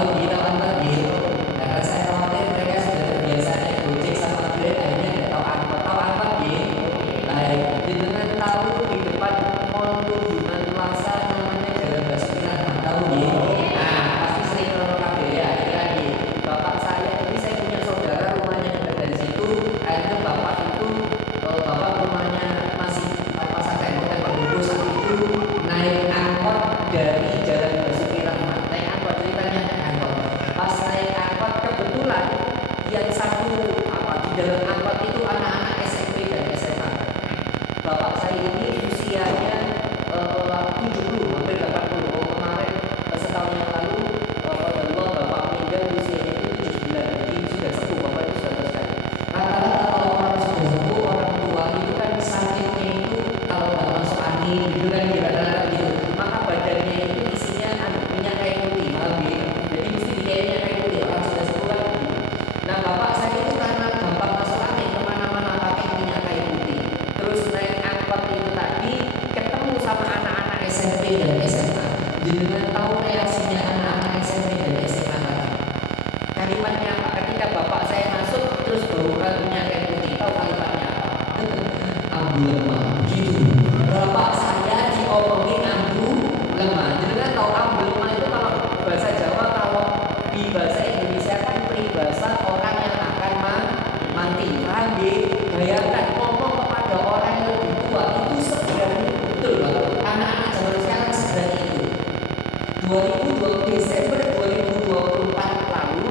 tahu di tahu angkot gitu. Karena saya khawatir mereka sudah terbiasa naik Gojek sama Grab, akhirnya nggak tahu angkot gitu. Baik, dengan tahu di depan mall Tunjungan Plaza namanya Jalan Basuki Rahmat, tahu gitu. Nah, pasti sering nonton kafe ya, akhirnya di bapak saya ini, saya punya saudara rumahnya dekat dari situ. Akhirnya bapak itu bapak rumahnya masih pasar tembok dulu saat itu, naik angkot dari Jalan Basuki Rahmat, naik angkot, ceritanya naik angkot. Pas naik angkot kebetulan yang satu di dalam angkot itu anak-anak SMP dan SMA. Bapak saya ini usianya 70, hampir 80. Kemarin setahun yang lalu bapak meninggal usianya itu 79. Jadi sudah sepuh, bapak itu sudah sekali. Rata-rata kalau orang sudah sepuh, orang tua itu kan sakitnya itu kalau nggak masuk angin gitu kan, rata-rata gitu. Maka badannya itu isinya minyak kayu putih, jadi mesti kayak minyak kayu putih, orang sudah sepuh kan gitu. Nah bapak saya itu karena gampang masuk angin, kemana-mana pakai minyak kayu putih. Terus naik angkot itu tadi ketemu sama anak-anak SMP dan SMA. Dengan tahu reaksinya anak-anak SMP dan SMA tadi. Kalimatnya apa? Ketika bapak saya masuk terus bau minyak kayu putih, tahu kalimatnya apa? Ambu lemah, gitu. Bapak saya diomongin ambu lemah. Dengan tahu ambu lemah itu kalau bahasa Jawa, kalau di bahasa Indonesia kan peribahasa orang yang akan mati. Paham ya? Bayangkan ngomong kepada orang yang lebih tua itu seberani, betul banget. Anak-anak zaman sekarang seberani itu. 2020 Desember 2024 lalu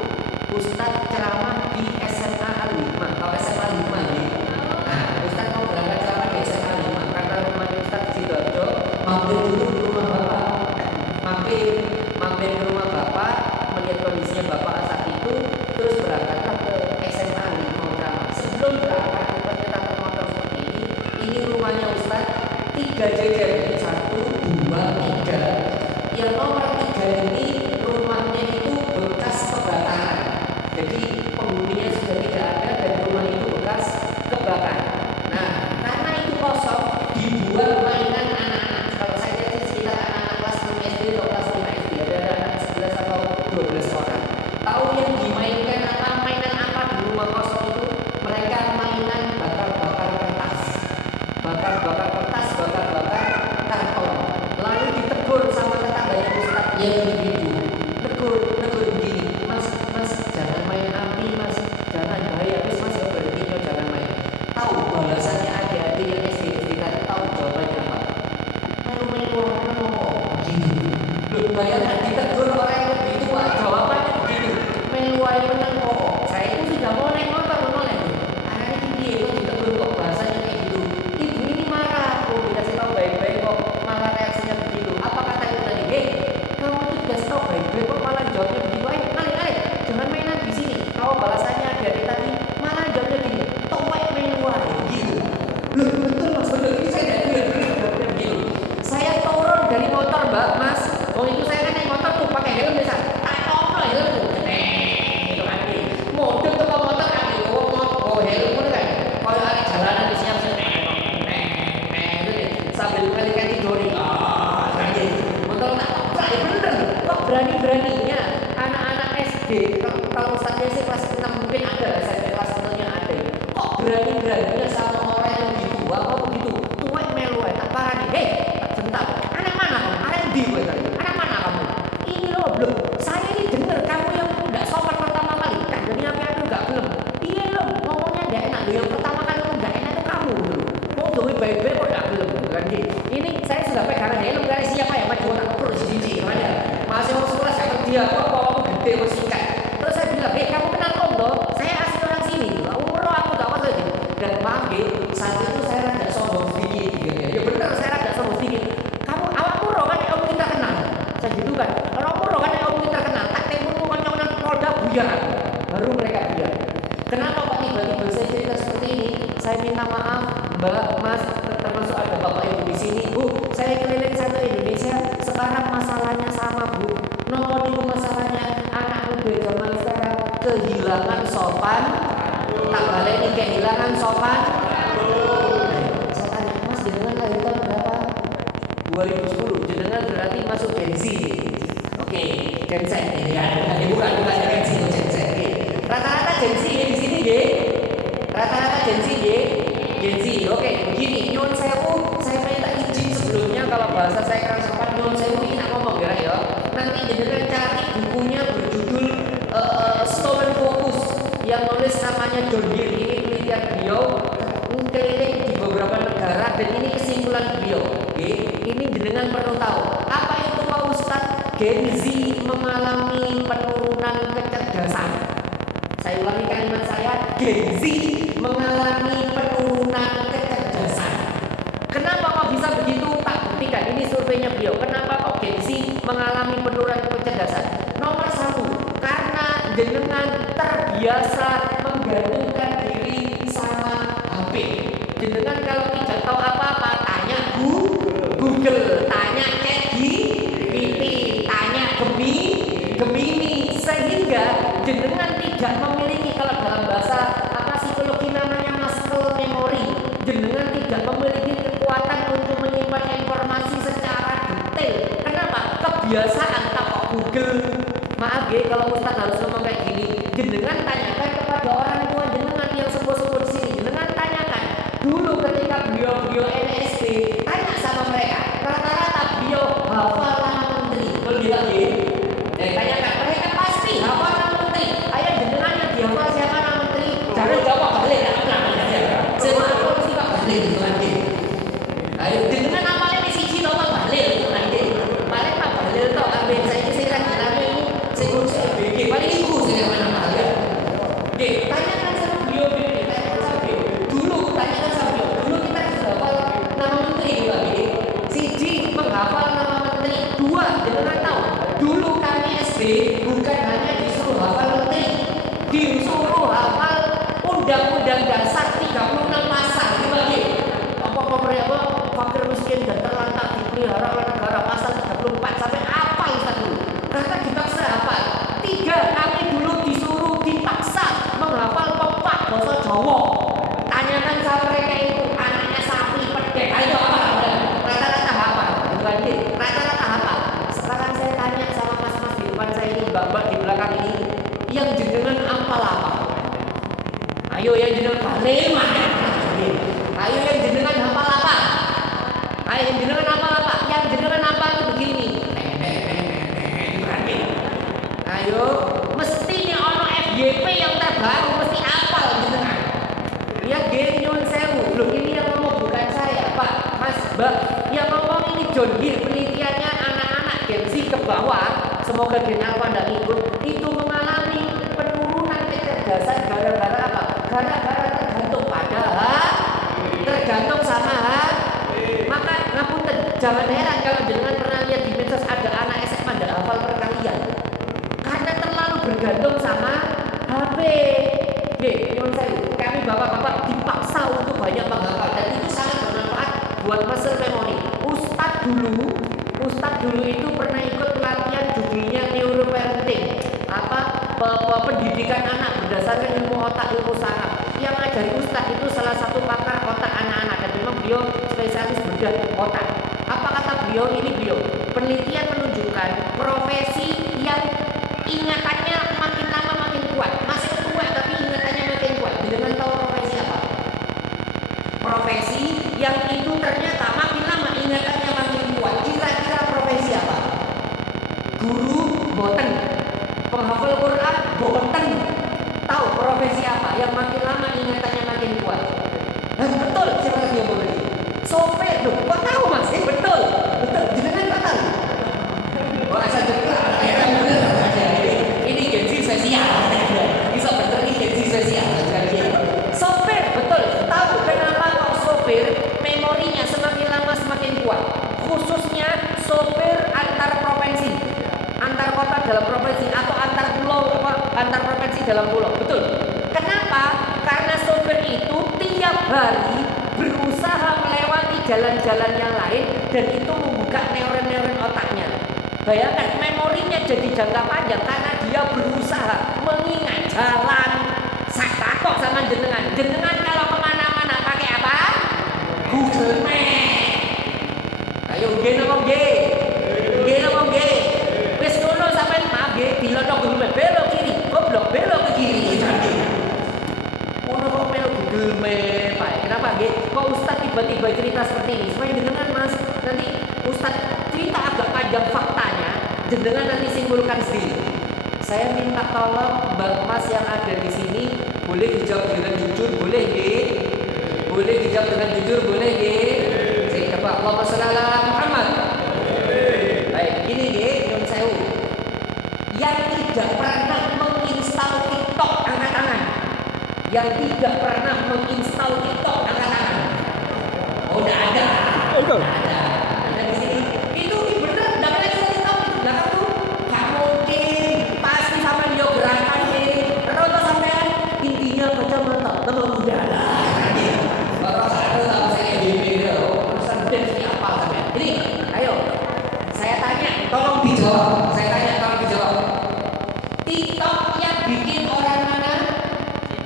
Ustadz ceramah di SMA Al-Hikmah, atau SMA 5 gitu. Nah, Ustadz mau berangkat ceramah di SMA 5 karena rumahnya Ustadz di Sidoarjo. Mampir dulu ke rumah bapak, mampir ke rumah bapak, melihat kondisinya bapak saat itu, terus berangkatlah ke SMA 5 mau ceramah. Sebelum berangkat kita ke motor seperti ini rumahnya Ustadz 3 jejer, 1, 2, 3. Yang nomor 3 ini rumahnya itu bekas kebakaran. Jadi penghuninya sudah tidak ada dan rumah itu bekas kebakar. Nah, karena itu kosong, dibuat mainan anak-anak. Kalau saya lihat sekitar anak-anak kelas 6 SD atau kelas 5 SD, ada anak 11 atau 12 orang. Tahu yang dimainkan apa? Mainan apa di rumah kosong itu? Mereka mainan bakar-bakar kertas, bakar-bakar karton. Lalu ditegur sama tetangganya Ustadz yang begitu. Tegur begini, mas jangan main api, mas jangan bahaya, mas berhenti, jangan main. Tahu balasannya adik-adik yang SD tadi, tahu jawabannya apa? Melu-melu gini. Lu bayangkan ditegur orang yang lebih tua, jawabannya begini, melu-melu. Saya itu sudah mau naik motor, anaknya tinggi, itu ditegur kok bahasanya kayak gitu. Ibu ini marah, dikasih tahu baik-baik kok malah reaksinya begitu. Apa kata ibu tadi? Kamu tuh dikasih tahu baik-baik kok malah jawabnya begitu. Kali jangan mainan di sini. Kalau balasannya dari tadi malah jawabnya gini, toek meluai gitu. Loh, betul mas, betul. Ini saya tidak jawabnya begitu. Saya turun dari motor, mbak, mas. Itu saya kan naik motor tuh pakai helm biasa. Tak apa helm tuh. Itu kan mode tuh motor kan helm pun kan. Kalau ada jalanan di siap sambil kalikan tidurin. Motor tak apa ya, bener. Kok berani-beraninya anak-anak SD, kalau Ustadznya sih kelas 6 mungkin ada, saya kelas 1-nya ada. Kok berani-beraninya sama orang yang lebih tua, kok begitu? Tuwek melu tak parah nih. Bentar, anak mana kamu? Anak di gue tadi. Anak mana kamu? Ini loh, belum. Saya ini denger kamu yang enggak sopan pertama kali. Kan jadi api-api enggak belum. Iya loh, ngomongnya enggak enak. Yang pertama kali enggak enak itu kamu dulu. Mau duit baik-baik kok enggak belum. Kan ini saya sudah pegangan helm, dari siapa ya? Maju tak perlu jijik namanya. Masih mau sekolah saya dia kok bawa gede kok singkat. Terus saya bilang, kamu kenal Om toh? Saya asli orang sini. Umur aku enggak apa lagi. Dan maaf saat itu saya rada sombong sedikit gitu ya. Ya benar, saya rada sombong sedikit. Kamu awak murah kan Om kita kenal. Saya gitu kan. Kalau murah kan Om kita kenal. Tak tembok kan Polda buyar. Baru mereka buyar. Kenapa Pak tiba-tiba saya cerita seperti ini? Saya minta maaf, Mbak, Mas, termasuk ada Bapak Ibu di sini. Bu, saya keliling satu Indonesia. Sekarang masalahnya sama, Bu. Nomor itu masalahnya anak muda zaman sekarang kehilangan sopan. Tak balik ini kehilangan sopan. Saya tanya, Mas, jenengan lahir tahun berapa? 2010. Jenengan berarti masuk Gen Z. Oke, Gen Z ini ya. Bukan Gen Z, Gen Z. Rata-rata Gen Z di sini nggih. Rata-rata Gen Z nggih. Gen Z. Oke, begini, nyuwun sewu, saya minta izin sebelumnya kalau bahasa saya kurang sopan, nyuwun sewu ini nak ngomong ya. Nanti jenengan cari bukunya berjudul Stolen Focus yang nulis namanya John Deere. Ini penelitian beliau keliling di beberapa negara dan ini kesimpulan beliau. Ini jenengan perlu tahu. Apa itu Pak Ustadz? Gen Z mengalami penurunan kecerdasan. Saya ulangi kalimat saya, Gen Z mengalami penurunan kecerdasan. Kenapa kok bisa begitu? Tak buktikan. Ini surveinya beliau. Kenapa kok Gen Z mengalami penurunan kecerdasan? Nomor 1, karena jenengan terbiasa menggantungkan diri sama HP. Jenengan kalau tidak tahu apa-apa, tanya Google, tanya ChatGPT, tanya Gemini, sehingga jenengan tidak memiliki, kalau dalam bahasa psikologi namanya muscle memory, jenengan tidak memiliki kekuatan untuk menyimpan informasi secara detail. Kenapa? Kebiasaan tak Google. Maaf ya kalau Ustaz harus ngomong kayak gini. Jenengan tanyakan kepada orang tua jenengan yang sepuh-sepuh di sini. Jenengan tanyakan dulu ketika beliau NSD, tanya sama mereka. Rata-rata beliau hafal nama menteri. Betul tidak ya? Tanyakan mereka pasti hafal nama menteri. Ayah jenengan yang dihafal siapa nama menteri? Jangan jawab balik namanya aja. Semua aku mesti Pak balik itu nanti. Ayo jenengan namanya di siji to Pak balik itu nanti. Paling Pak balik to ambil saya ini saya lagi ini saya kurus BG paling iku saya mana balik. Oke, tanyakan sama beliau ini, tanyakan sama beliau. Dulu tanyakan sama beliau. Dulu kita sudah hafal nama menteri lagi. Siji menghafal nama menteri. 2, jenengan tahu. Dulu kami SD bukan hanya disuruh hafal menteri, disuruh hafal Undang-Undang Dasar 36 pasal dibagi. Apa pemerintah fakir miskin dan terlantar dipelihara oleh negara pasal 34 sampai apa Ustaz dulu? Karena dipaksa hafal. 3, kami dulu disuruh dipaksa menghafal pepak bahasa Jawa. Tanyakan sama mereka itu anaknya sapi pedek. Ayo apa? Rata-rata hafal. Bukan gitu. Rata-rata hafal. Sekarang saya tanya sama mas-mas di depan saya ini, mbak-mbak di belakang ini, yang jenengan hafal apa? Ayo yang jenengan balik mana? Ayo yang jenengan hafal apa? Ayo yang jenengan hafal apa? Yang jenengan hafal itu begini. Ayo, mestinya ono FYP yang terbaru mesti hafal jenengan. Ya genyun sewu. Belum ini yang ngomong bukan saya, Pak, Mas, Mbak. Yang ngomong ini John Deere, penelitiannya anak-anak Gen Z ke bawah. Semoga Gen Alpha tidak ikut. Itu mengalami penurunan kecerdasan gara-gara apa? Gara-gara tergantung sama maka ngapunten, jangan heran kalau jenengan pernah lihat di medsos ada anak SMA tidak hafal perkalian karena terlalu bergantung sama HP. Nyuwun sewu, kami bapak-bapak dipaksa untuk banyak menghafal dan itu sangat bermanfaat buat muscle memory. Ustadz dulu itu pernah ikut pelatihan judulnya neuroparenting, pendidikan anak berdasarkan ilmu otak, ilmu saraf. Yang ngajari Ustadz itu salah satu pakar otak anak-anak dan memang beliau spesialis bedah otak. Apa kata beliau? Ini beliau, penelitian menunjukkan profesi yang ingatannya makin lama makin kuat, masih tua tapi ingatannya makin kuat. Jangan tahu profesi apa? Profesi yang itu ternyata makin lama ingatannya makin kuat. Kira-kira profesi apa? Guru boten, penghafal Quran boten. Tahu profesi apa yang makin lama ingatannya makin kuat? Betul, siapa lagi yang mau beli? Sopir, loh, kok tahu Mas? Betul, jenengan kok tahu? Oh, asal dengar, ini Gen Z spesial. Bisa bener ini Gen Z spesial. Sopir, betul. Tahu kenapa kok sopir memorinya semakin lama semakin kuat? Khususnya sopir antar provinsi, antar kota dalam provinsi atau antar pulau, antar provinsi dalam pulau. Betul. Kenapa? Karena sopir itu tiap hari berusaha melewati jalan-jalan yang lain dan itu membuka neuron-neuron otaknya. Bayangkan memorinya jadi jangka panjang karena dia berusaha mengingat jalan. Saya takut sama jenengan. Jenengan kalau kemana-mana pakai apa? Google Maps. Ayo, ngomong G. Wis ngono tiba-tiba cerita seperti ini supaya jenengan mas nanti Ustadz cerita agak panjang faktanya, jenengan nanti simpulkan sendiri. Saya minta tolong Mbak Mas yang ada di sini boleh dijawab dengan jujur, boleh nggih? Boleh dijawab dengan jujur, boleh nggih? Saya coba Allahumma shalli ala Muhammad. Baik, ini nggih nyun sewu. Yang tidak pernah menginstal TikTok angkat tangan. Yang tidak pernah menginstal TikTok angkat tangan. Oh, enggak ada. Enggak ada. Ada di sini. Itu benar enggak pernah install TikTok itu belakang tuh. Enggak mungkin. Pasti sama dia gerakan ini. Terus sampean intinya baca mantap teman muda lah. Kalau saya tahu saya gini urusan dance ini apa sampean. Ini, ayo. Saya tanya, tolong dijawab. Saya tanya, tolong dijawab. TikTok yang bikin orang mana?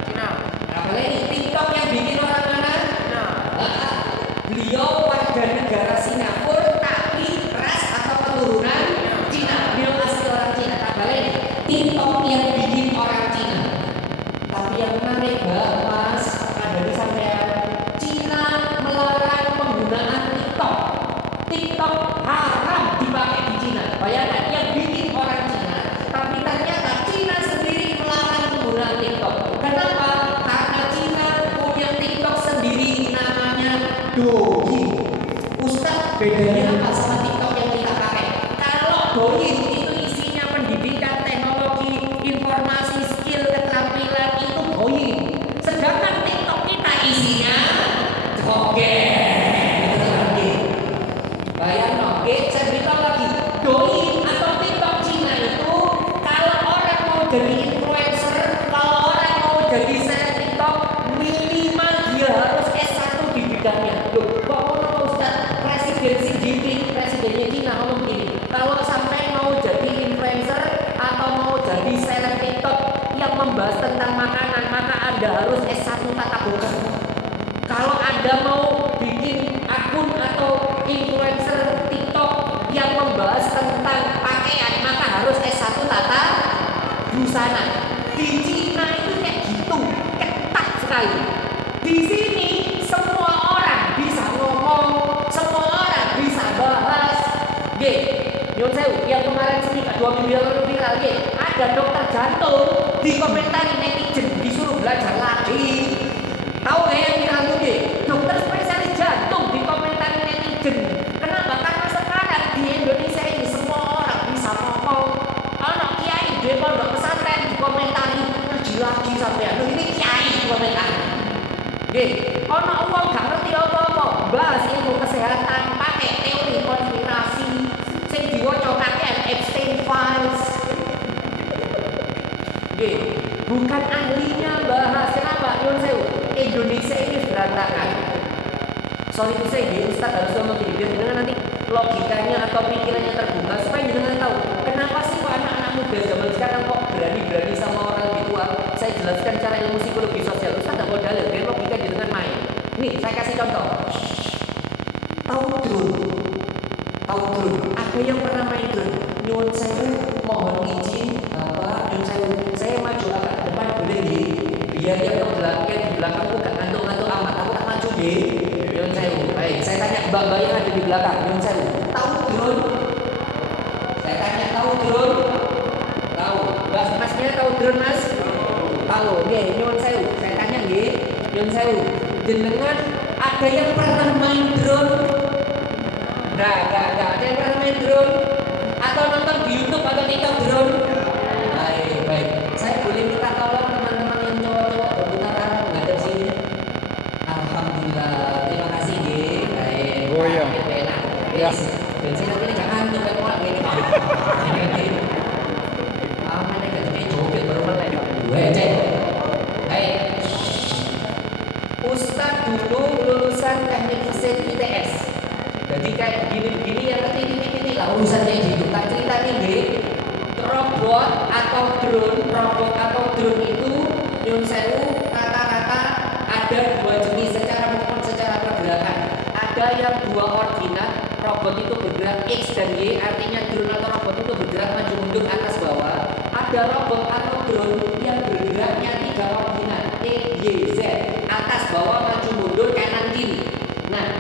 Cina. Apalagi TikTok yang bikin orang mana? Cina. Beliau warga negara Singapura tapi ras atau keturunan Cina. Beliau asli orang Cina. Apalagi TikTok yang bikin orang Cina. Tapi yang menarik mas, ada di sampean Cina melarang penggunaan TikTok. TikTok haram dipakai di Cina. Bayangkan yang bikin orang Cina, tapi ternyata Cina sendiri melarang penggunaan TikTok. Kenapa? Karena Cina punya TikTok sendiri namanya Douyin. Ustaz, bedanya apa sama TikTok yang kita pakai? Kalau Douyin itu isinya pendidikan, teknologi, informasi, skill, keterampilan itu Douyin. Sedangkan TikTok kita isinya joget. Bayang oke, saya beritahu lagi, Douyin atau TikTok Cina itu kalau orang mau jadi influencer, kalau orang mau jadi seleb TikTok, minimal dia harus S1 di bidangnya. Loh, kok ngono Ustaz? Presiden Xi Jinping, presidennya Cina ngomong gini, kalau sampai mau jadi influencer atau mau jadi seleb TikTok yang membahas tentang makanan, maka Anda harus S1 tata boga. Kalau Anda mau bikin akun atau influencer TikTok yang membahas tentang pakaian, maka harus S1 tata busana. Di Cina itu kayak gitu, ketat sekali. Di sini semua orang bisa ngomong, semua orang bisa bahas. Nyun sewu, yang kemarin sekitar 2 minggu lalu viral, ada dokter jantung dikomentari netizen disuruh belajar lagi. Tahu nggak yang viral itu? Dokter spesialis jantung dikomentari netizen. Kenapa? Karena sekarang di Indonesia ini semua orang bisa ngomong. Anak kiai di pondok pesantren dikomentari ngaji lagi sampean. Loh, ini kiai dikomentari. Ono uang gak ngerti apa-apa, bahas ilmu kesehatan pakai teori konspirasi. Sing diwaca kakean Epstein Files. Bukan ahlinya bahas. Kenapa? Nyun sewu, Indonesia ini berantakan. Sorry itu saya Ustaz harus ngomong gini biar jenengan nanti logikanya atau pikirannya terbuka supaya jenengan tahu kenapa sih kok anak-anak muda zaman sekarang kok berani-berani sama orang lebih tua. Saya jelaskan cara ilmu psikologi sosial. Ustaz nggak mau dalil, biar logika jenengan main. Nih saya kasih contoh. Tahu drone? Tahu drone? Ada yang pernah main drone? Nyun sewu, mohon izin Bapak, nyun sewu, saya maju agak ke depan boleh nggih? Biar yang di belakangku gak ngantuk-ngantuk amat. Aku tak maju nggih. Nyun sewu. Baik, saya tanya mbak-mbak yang ada di belakang. Nyun sewu, tahu drone? Saya tanya tahu drone? Tahu. Masnya tahu drone mas? Tahu. Nggih, nyun sewu. Saya tanya nggih. Nyun sewu. Jenengan ada yang pernah main drone? Enggak ada yang pernah main drone atau nonton di YouTube atau TikTok drone? Baik. Saya boleh minta tolong teman-teman yang cowok-cowok berputar arah menghadap sini. Alhamdulillah, terima kasih nggih. Baik. Oh iya. Enak. Yes. Dan saya nanti enggak ngantuk kan orang ini. Mana enggak jadi joget baru melek. Cek. Baik. Ustaz dulu lulusan teknik mesin ITS. Jadi kayak begini-begini ya nanti ini lah urusan kayak gitu. Tak cerita nih robot atau drone itu nyun sewu rata-rata ada dua jenis secara movement, secara pergerakan. Ada yang dua ordinat, robot itu bergerak X dan Y, artinya drone atau robot itu bergerak maju mundur atas bawah. Ada robot atau drone yang bergeraknya 3 ordinat, X, Y, Z, atas bawah maju mundur kanan kiri. Nah,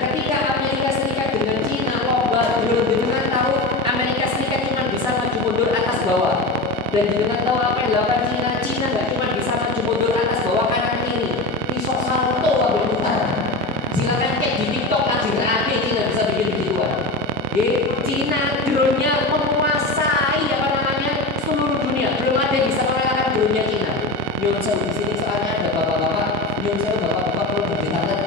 Dan dengan tahu apa yang dilakukan Cina, Cina nggak cuma bisa maju mundur atas bawah kanan kiri, pisau salto kabel utara. Silakan cek di TikTok lagi rame Cina bisa bikin begituan. Cina drone-nya menguasai apa namanya seluruh dunia. Belum ada yang bisa mengalahkan drone-nya Cina. Nyun sewu di sini soalnya ada bapak-bapak. Nyun sewu bapak-bapak perlu berdetak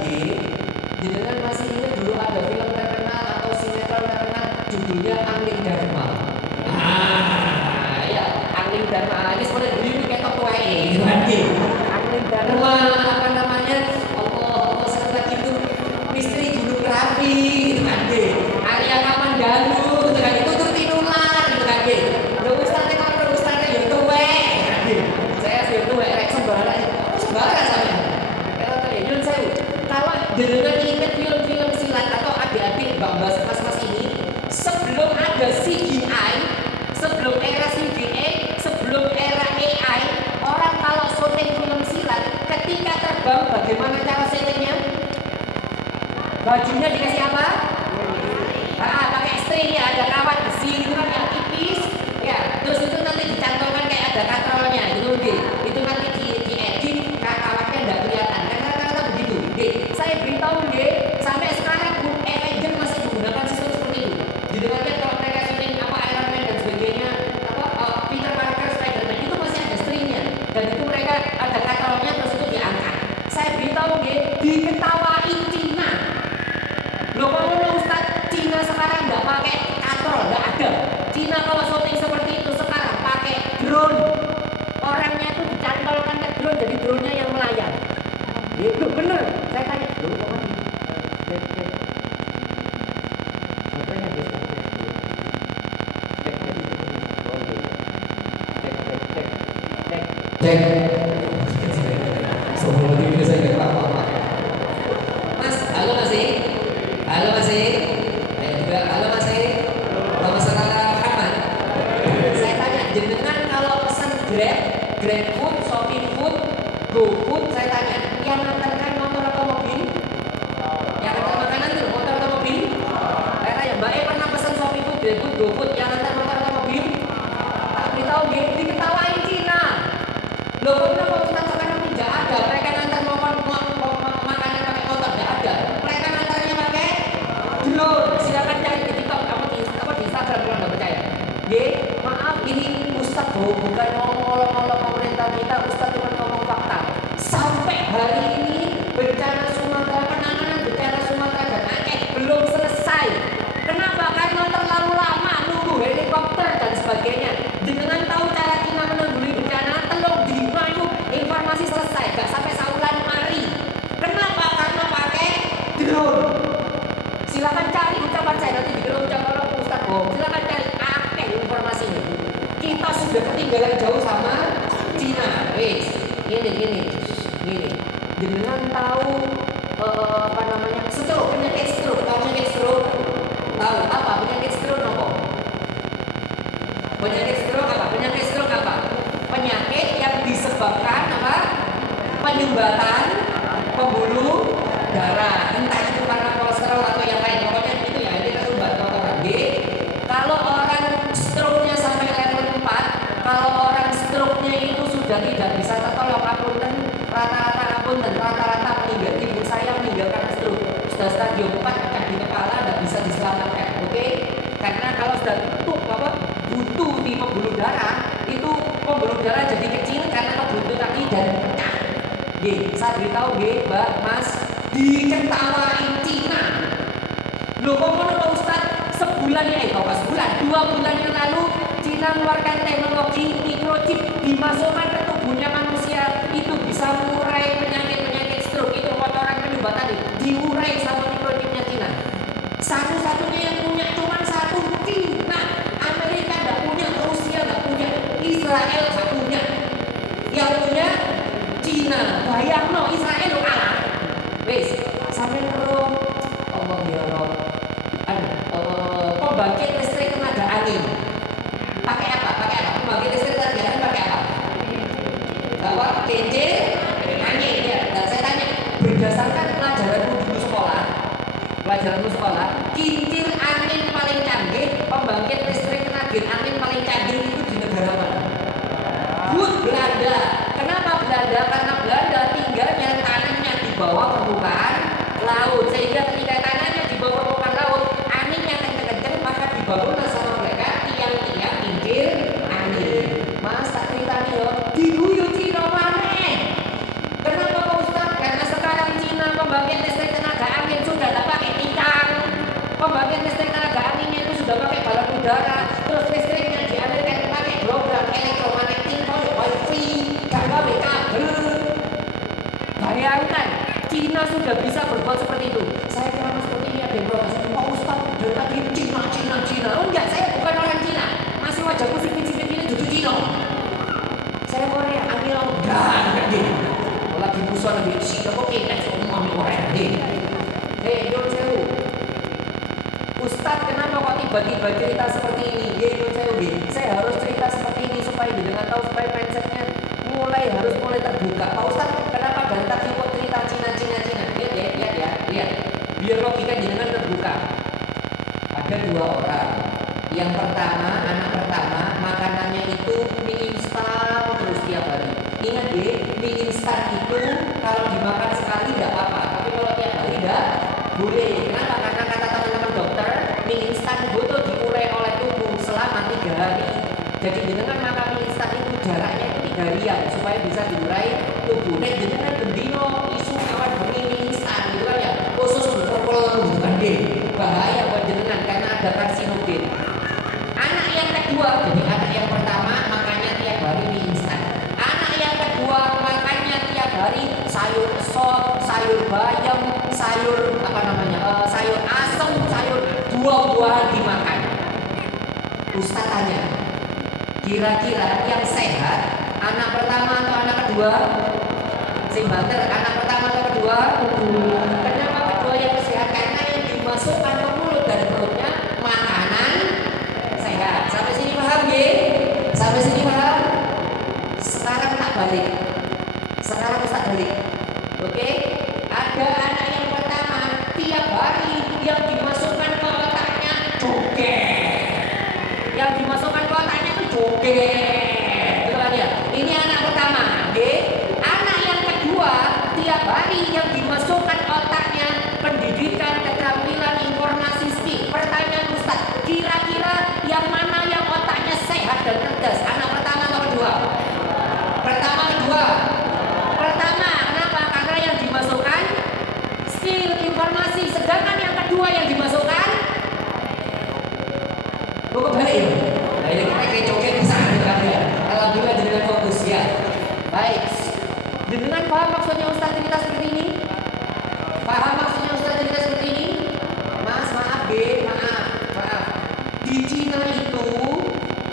Jenengan masih ingat dulu ada film terkenal atau sinetron terkenal judulnya Angling Dharma. Ya, Angling Dharma. Ini sebenarnya dulu ini kayak tok gitu kan. Angling Dharma apa namanya? Allah sebentar itu misteri gunung Merapi gitu kan. Arya Kamandanu gitu kan. Itu tuh tinular gitu kan. Lho ustaz kalau ustaz ya tuwek. Saya sudah tuwek rek sembarang. Sembarang saya. Kalau Nyun Sewu, kalau jenengan ingat film-film silat atau adik-adik mbak-mbak mas-mas ini, sebelum ada CGI, sebelum era CGI, sebelum era AI, orang kalau syuting film silat, ketika terbang bagaimana cara syutingnya? Bajunya dikasih apa? Pakai string ya, ada kawat besi gitu kan yang tipis, ya. Terus itu nanti dicantolkan kayak ada katrolnya, gitu itu nanti diedit, kawatnya nggak kelihatan. Kata-kata begitu. Saya beritahu sampai sekarang Avenger masih menggunakan sistem seperti itu. Didengarkan kalau mereka syuting apa Iron Man dan sebagainya, Peter Parker, Spider-Man itu masih ada stringnya, dan itu mereka ada katalognya terus itu diangkat. Saya beritahu diketawain Cina. Loh kalau Ustaz, Cina sekarang nggak pakai katrol, nggak ada. Cina kalau syuting seperti itu sekarang pakai drone. Orangnya itu dicantolkan ke drone, jadi drone-nya yang melayang. Itu bener. Saya tanya, loh kok mati? Baterainya bisa. Cek. Sebelum ini saya nggak apa-apa. Mas, halo masih? Halo masih? Juga halo masih? Kalau masalah rekaman, saya tanya jenengan kalau pesan Grab Food, Shopee Food, GoFood, saya tanya yang ngantarkan motor atau mobil? Yang ngantar makanan itu motor atau mobil? Saya tanya Mbak pernah pesan Shopee Food, Grab Food, GoFood yang ngantar motor atau mobil? Tak beritahu diketawain Cina. Loh kenapa Ustaz sekarang tidak ada? Mereka ngantar makanan pakai motor, tidak ada. Mereka ngantarnya pakai drone. Silakan cari di TikTok di Instagram kalau nggak percaya. Maaf ini Ustaz bukan ngomong-ngomong pemerintah kita, Ustaz cuma ngomong fakta. Sampai hari ini bencana Sumatera, penanganan bencana Sumatera dan Aceh belum selesai. Kenapa? Karena terlalu lama nunggu helikopter dan sebagainya. Dengan tahu cara Cina menanggulangi bencana, telung dino itu informasi selesai, gak sampai saulan mari. Kenapa? Karena pakai drone. Silakan cari ucapan saya nanti dikira ucapan Ustaz bohong. Silakan cari akeh informasinya. Kita sudah ketinggalan jauh sama Cina. Ini. Jenengan tahu apa namanya? Stroke, penyakit stroke. Tahu penyakit stroke? Tahu apa penyakit stroke apa? Penyakit stroke apa? Penyakit stroke apa? Penyakit yang disebabkan apa? Penyumbatan pembuluh darah. Entah itu karena kolesterol atau yang lain. Pokoknya itu ya, ini sumbat orang. Kalau orang stroke-nya sampai level 4, kalau orang stroke-nya itu sudah tidak bisa tertolong, rata-rata meninggal. Ibu saya meninggal karena stroke. Sudah stadium 4, pecah di kepala, tidak bisa diselamatkan. Oke? Karena kalau sudah buntu di pembuluh darah, itu pembuluh darah jadi kecil karena buntu tadi dan pecah. Saya beritahu Mbak, Mas, diketawain Cina. Loh kok menurut Ustaz sebulan 2 bulan yang lalu Cina mengeluarkan teknologi mikrochip dimasukkan ke tubuhnya manusia, itu bisa mengurai penyakit stroke, itu kotoran penyumbatan diurai sama mikrochipnya Cina. Satu-satunya yang punya cuma satu Cina. Amerika nggak punya, Rusia nggak punya, Israel nggak punya. Yang punya Cina. Bayang no, Israel lo kalah. Wes, sampai terus Allah ya Rob. Pembangkit listrik tenaga angin. Pakai apa? Pembangkit listrik tenaga angin pakai apa? Bahwa kincir angin ya. Dan saya tanya, berdasarkan pelajaranmu sekolah, kincir angin paling canggih, pembangkit listrik tenaga angin paling canggih itu di negara mana? Gabut Belanda. Kenapa Belanda? Karena Belanda tinggalnya tanahnya di bawah permukaan laut, sehingga ketika tanahnya di bawah permukaan laut, anginnya kenceng-kenceng, maka dibangunlah sama mereka tiang-tiang kincir angin. Mas tak cerita nih yo, diguyur Cina maneh. Kenapa Pak Ustaz? Karena sekarang Cina pembangkit listrik tenaga angin sudah tak pakai tiang. Pembangkit listrik tenaga anginnya itu sudah pakai balon udara. Terus listriknya dialirkan pakai gelombang elektromagnetik, wifi, gak pakai kabel. Bayangkan, Cina sudah bisa berbuat seperti itu. Saya kira seperti ini ada yang protes. Pak Ustaz, dari tadi Cina. Oh enggak, saya bukan orang Cina. Masih wajahku sipit-sipit ini duduk Cina. Saya Korea, ambil enggak deh. Lagi musuhan lebih Cina kok kita cuma ambil Korea deh. Hei, Nyun Sewu. Ustaz, kenapa kok tiba-tiba cerita seperti ini? Nyun Sewu, saya harus cerita seperti ini supaya jenengan tahu, supaya mindsetnya harus mulai terbuka. Pak Ustaz, kenapa gantak sih kok cerita Cina? Lihat ya. Biar logika jenengan terbuka. Ada dua orang. Yang pertama, anak pertama, makanannya itu mie instan terus tiap hari. Ingat ya, mie instan itu kalau dimakan sekali tidak apa-apa, tapi kalau tiap hari tidak boleh. Kenapa? Karena kata teman-teman dokter, mie instan itu diurai oleh tubuh selama 3 hari. Jadi jenengan makan mie instan itu jaraknya itu 3 harian supaya bisa diurai tubuh. Nek jenengan bendino isu awan bengi mie instan gitu kan ya, khusus berpol gitu kan deh. Bahaya buat jenengan karena ada karsinogen. Anak yang kedua, jadi anak yang pertama makannya tiap hari mie instan. Anak yang kedua makannya tiap hari sayur sop, sayur bayam, sayur sayur asem, sayur buah-buahan dimakan. Ustaz tanya, kira-kira yang sehat anak pertama atau anak kedua? Sing banter, anak pertama atau kedua? Kenapa kedua yang sehat? Karena yang dimasukkan ke mulut dari perutnya makanan sehat. Sampai sini paham ya? Sampai sini paham? Sekarang tak balik. Sekarang Ustaz balik. Oke? Ada anak yang pertama tiap hari yang dimasukkan ke otaknya joget. Yang dimasukkan ke otaknya itu joget. Betul kan ya? Ini anak pertama, oke? Anak yang kedua tiap hari yang dimasukkan otaknya pendidikan, keterampilan, informasi speak. Pertanyaan Ustaz, kira-kira yang mana yang otaknya sehat dan cerdas? Anak pertama atau kedua? Pertama, kedua? Pertama, kenapa? Karena yang dimasukkan skill, informasi. Sedangkan yang kedua yang dimasukkan bukan balik. Nah ini kita kayak joget di sana ya. Alhamdulillah jenengan fokus ya. Baik. Jenengan paham maksudnya Ustaz cerita seperti ini? Paham maksudnya Ustaz cerita seperti ini? Mas, maaf. Di Cina itu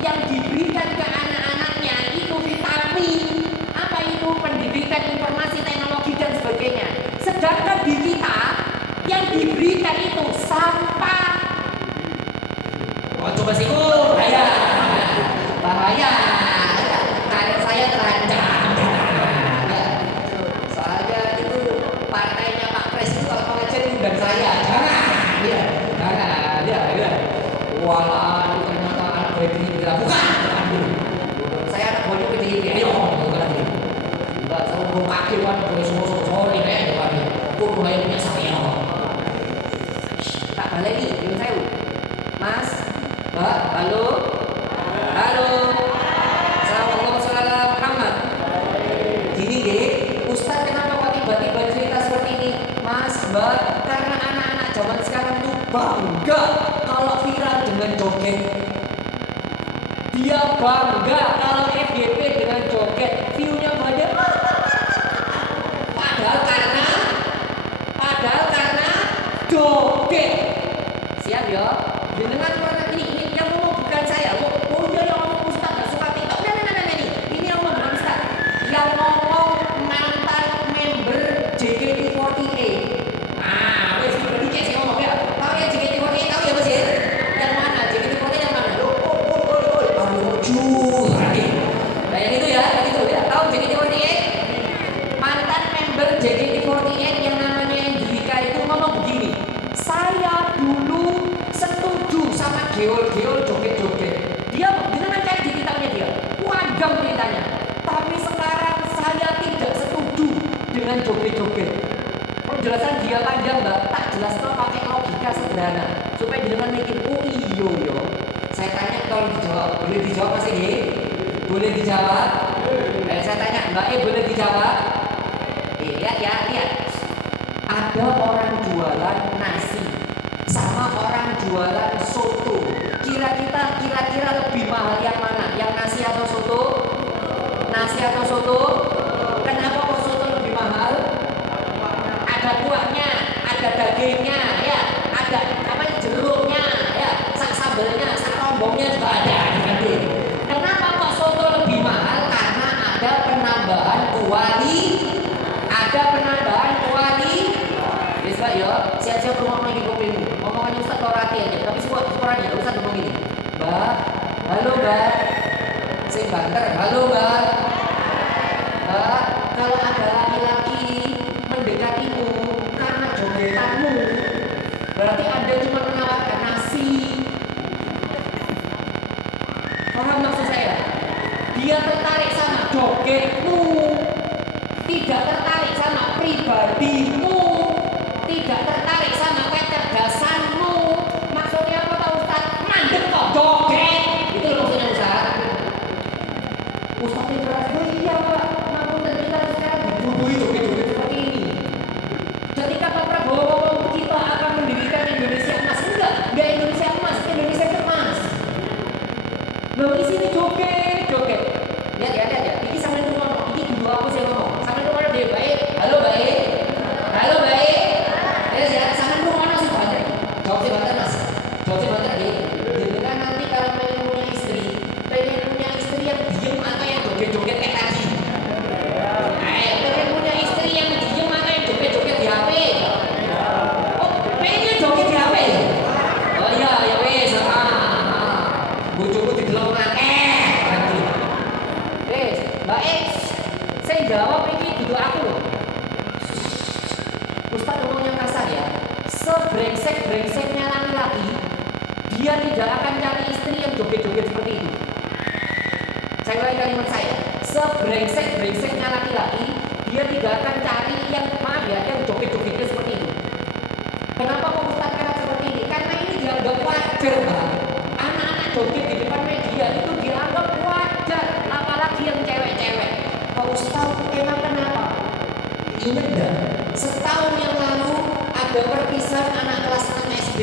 yang diberikan ke anak-anaknya itu vitamin. Apa itu? Pendidikan, informasi, teknologi dan sebagainya. Sedangkan di kita yang diberikan itu sampah. Oh, coba sih, bahaya. Karir saya terancam. Soalnya itu partainya Pak Pres itu kalau pengajian undang saya. Jangan. Walah, itu ternyata anak PDIP. Bukan. Saya anak bodoh PDIP. Ayo, bukan lagi. Enggak, saya mau kaki wan, boleh sore deh, depan. Kudu ayo punya saya. Tak balik nih, Nyun Sewu. Mas, Mbak, halo. Assalamualaikum warahmatullahi wabarakatuh. Gini deh, Ustaz kenapa kok tiba-tiba cerita seperti ini? Mas, Mbak, karena anak-anak zaman sekarang tuh bangga kalau viral dengan joget. Dia bangga kalau FYP dengan joget, view-nya banyak. Padahal karena joget. Siap ya? Jenengan pernah ini yang ngomong bukan saya. Oh iya yang ngomong Ustaz gak suka TikTok. Nah, ini yang ngomong bukan Ustaz. Yang ngomong mantan member JKT48. Nah, wes berarti kayak saya ngomong ya. Tahu ya JKT48 tahu ya Mas ya? Yang mana? JKT48 yang mana? Oh, lucu. Boleh dijawab? Saya tanya, Mbak E boleh dijawab? Lihat ya, lihat. Ada orang jualan nasi sama orang jualan soto. Kira-kira lebih mahal yang mana? Yang nasi atau soto? Nasi atau soto? Kenapa kok soto lebih mahal? Ada kuahnya, ada dagingnya, ya, ada apa jeruknya, ya, sambelnya, rombongnya juga ada. Kenapa kok soto lebih mahal? Karena ada penambahan Yes Pak ya, siap-siap rumah lagi kopimu. Omongannya Ustaz lorati aja, tapi suaranya Ustaz ngomong gini. Mbak, halo Mbak. Saya banter, halo Mbak. Mbak, kalau ada laki-laki mendekatimu karena jogetanmu, berarti Anda cuma menawarkan nasi. Paham maksud saya? Dia tertarik sama jogetmu, tidak tertarik sama pribadimu, tidak tertarik sama kecerdasanmu. Maksudnya apa Pak Ustaz? Mandek kok joget. Itu loh maksudnya Ustaz. Ustaz yang keras, iya Pak. Namun kita sekarang dibodohi joget-joget seperti ini. Ketika Pak Prabowo ngomong kita akan mendirikan Indonesia emas, enggak Indonesia emas, Indonesia cemas. Loh di sini joget. Lihat ya. Ini sama itu ngomong. Ini dulu aku sih ngomong. Sama itu ngomong dia baik. Halo baik. Ya, sama itu mana sih banter? Jawab sih banter Mas. Jadi kan nanti kalau pengen punya istri yang diem atau yang joget-joget kayak tadi. Pengen punya istri yang diem atau yang joget-joget di HP. Oh, pengen joget di HP. Oh iya, ya wes. Bojoku didelok Mbak X, saya jawab ini duduk aku loh. Ustaz ngomongnya kasar ya. Sebrengsek-brengseknya laki-laki, dia tidak akan cari istri yang joget-joget seperti itu. Saya ulangi kalimat saya. Sebrengsek-brengseknya laki-laki, dia tidak akan cari yang yang joget-jogetnya seperti itu. Kenapa kok Ustaz kata seperti ini? Karena ini dianggap wajar, Pak. Anak-anak joget di depan media itu dianggap wajar, apalagi yang cewek-cewek. Pak Ustaz, emang kenapa? Ingat gak? Setahun yang lalu ada perpisahan anak kelas 6 SD.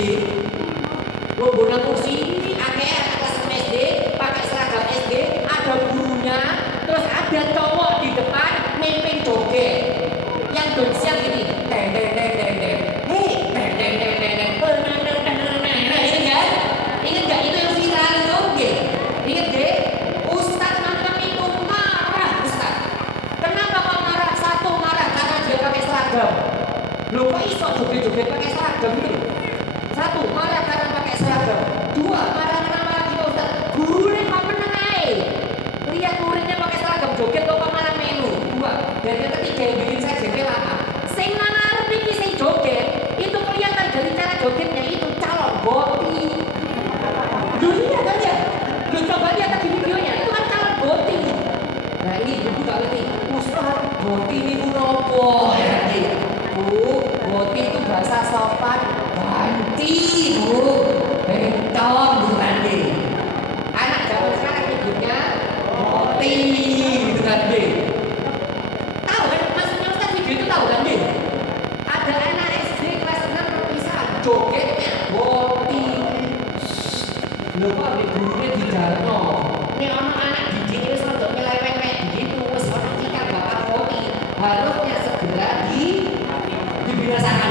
Rombongan kursi, akhirnya anak kelas 6 SD pakai seragam SD, ada gurunya, terus ada cowok di depan mimpin joget. Yang dongsiang gini, deng. Hei, deng. Ingat gak itu yang viral itu? Ingat deh. Ustaz nonton itu marah Ustaz. Kenapa kok marah? Satu, marah karena dia pakai seragam. Loh kok iso joget-joget pakai seragam itu? Satu, marah karena pakai seragam. Dua, marah kenapa lagi Pak Ustaz? Gurunya kok meneng ae. Lihat muridnya pakai seragam joget kok malah melu. Dua, dan yang ketiga yang bikin saya jengkel apa? Sing ngarep iki sing joget, itu kelihatan dari cara jogetnya itu calon boti. Dunia kan ya? Lu coba lihat tadi videonya, itu kan calon boti. Nah ini ibu gak ngerti. Ustaz, boti ini nopo ya nanti. Boti itu bahasa sopan. Banti, Bu. Bentong, Bu nanti. Anak zaman sekarang nyebutnya boti, gitu kan, B. Tahu kan? Maksudnya Ustaz video itu tahu kan, B? Ada anak SD kelas 6 perpisahan, jogetnya boti. Lho kok ambek gurunya dijalno. Nek ana anak didik wis rada nyeleweng kayak begitu, wis ana cikal bakal boti. Harusnya segera dibinasakan,